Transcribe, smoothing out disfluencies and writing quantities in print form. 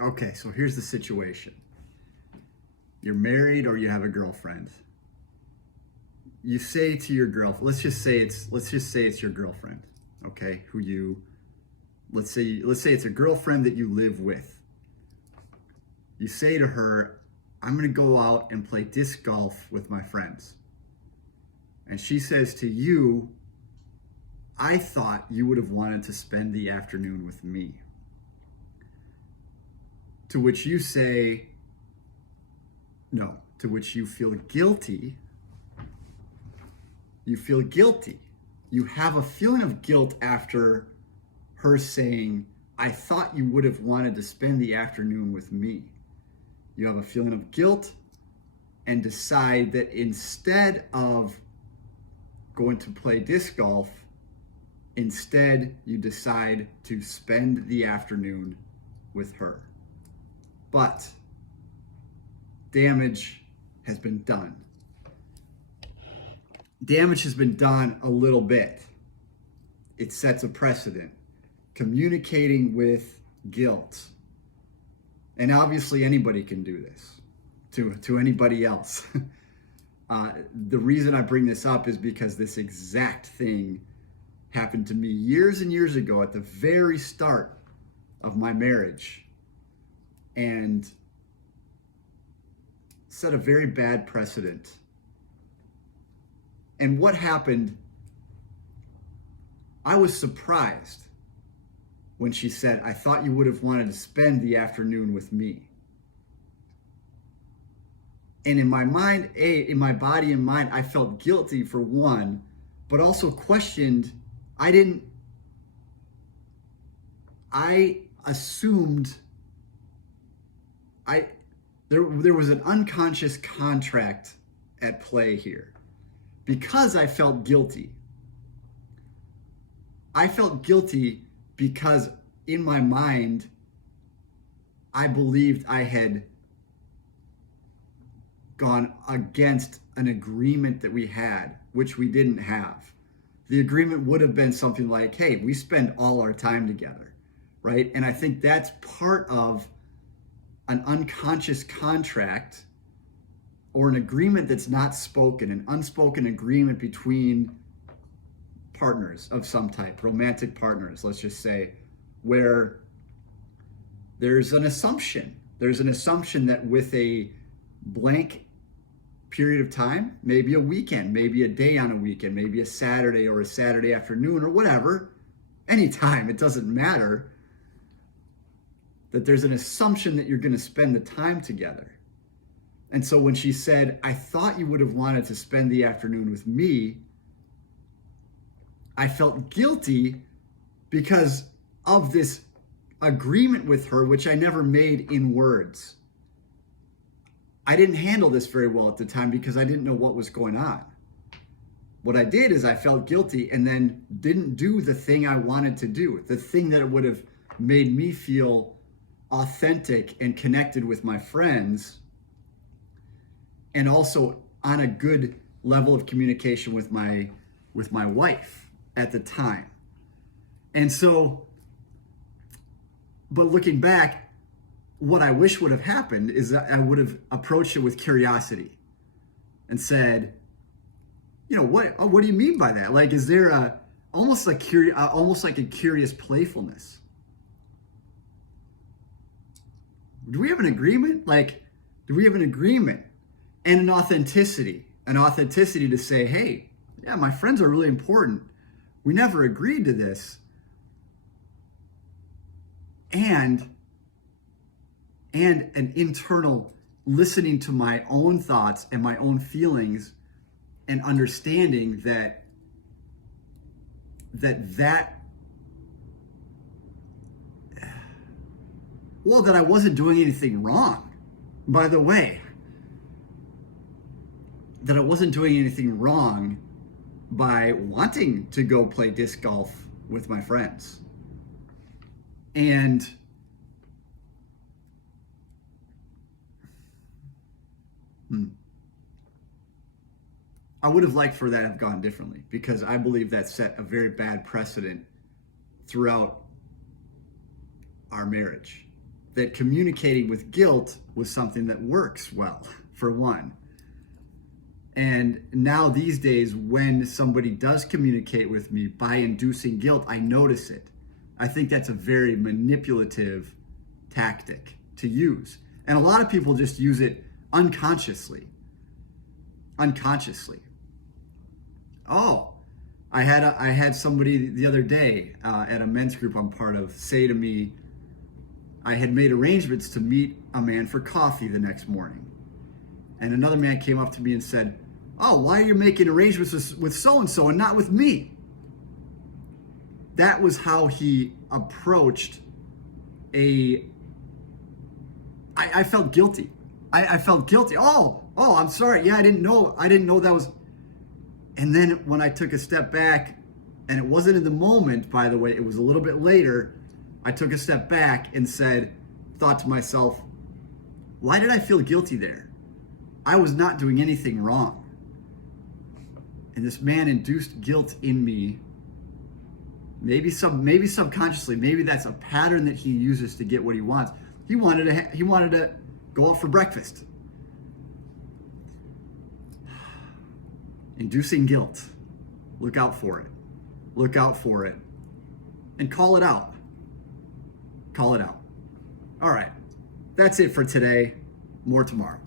Okay, so here's the situation. You're married or you have a girlfriend. You say to your girlfriend, let's just say it's your girlfriend, okay? Let's say it's a girlfriend that you live with. You say to her, "I'm going to go out and play disc golf with my friends." And she says to you, "I thought you would have wanted to spend the afternoon with me." To which you say, no, to which you feel guilty. You feel guilty. You have a feeling of guilt after her saying, "I thought you would have wanted to spend the afternoon with me." You have a feeling of guilt and decide that instead of going to play disc golf, instead you decide to spend the afternoon with her. But damage has been done. Damage has been done a little bit. It sets a precedent. Communicating with guilt. And obviously anybody can do this to anybody else. The reason I bring this up is because this exact thing happened to me years and years ago at the very start of my marriage, and set a very bad precedent. And what happened, I was surprised when she said, "I thought you would have wanted to spend the afternoon with me." And in my mind, in my body and mind, I felt guilty for one, but also questioned. I assumed there was an unconscious contract at play here because I felt guilty. I felt guilty because in my mind, I believed I had gone against an agreement that we had, which we didn't have. The agreement would have been something like, "Hey, we spend all our time together," right? And I think that's part of an unconscious contract or an agreement that's not spoken, an unspoken agreement between partners of some type, romantic partners, let's just say, where there's an assumption. There's an assumption that with a blank period of time, maybe a weekend, maybe a day on a weekend, maybe a Saturday or a Saturday afternoon or whatever, anytime, it doesn't matter, that there's an assumption that you're going to spend the time together. And so when she said, "I thought you would have wanted to spend the afternoon with me," I felt guilty because of this agreement with her, which I never made in words. I didn't handle this very well at the time because I didn't know what was going on. What I did is I felt guilty and then didn't do the thing I wanted to do, the thing that would have made me feel authentic and connected with my friends, and also on a good level of communication with my wife at the time. And so, but looking back, what I wish would have happened is that I would have approached it with curiosity and said, what do you mean by that? Like, is there almost like a curious playfulness? Do we have an agreement? Do we have an agreement and an authenticity to say, "Hey, yeah, my friends are really important. We never agreed to this." And an internal listening to my own thoughts and my own feelings and understanding that I wasn't doing anything wrong. By the way, that I wasn't doing anything wrong by wanting to go play disc golf with my friends. And I would have liked for that to have gone differently, because I believe that set a very bad precedent throughout our marriage. that communicating with guilt was something that works well, for one. And now these days, when somebody does communicate with me by inducing guilt, I notice it. I think that's a very manipulative tactic to use. And a lot of people just use it unconsciously. Unconsciously. Oh, I had somebody the other day at a men's group I'm part of say to me, I had made arrangements to meet a man for coffee the next morning. And another man came up to me and said, oh, why are you making arrangements with so-and-so and not with me? That was how he approached I felt guilty. I felt guilty. Oh, I'm sorry. Yeah, I didn't know that was. And then when I took a step back, and it wasn't in the moment, by the way, it was a little bit later, I took a step back and thought to myself, why did I feel guilty there? I was not doing anything wrong. And this man induced guilt in me. Maybe subconsciously, maybe that's a pattern that he uses to get what he wants. He wanted to go out for breakfast. Inducing guilt. Look out for it. Look out for it. And call it out. Call it out. All right. That's it for today. More tomorrow.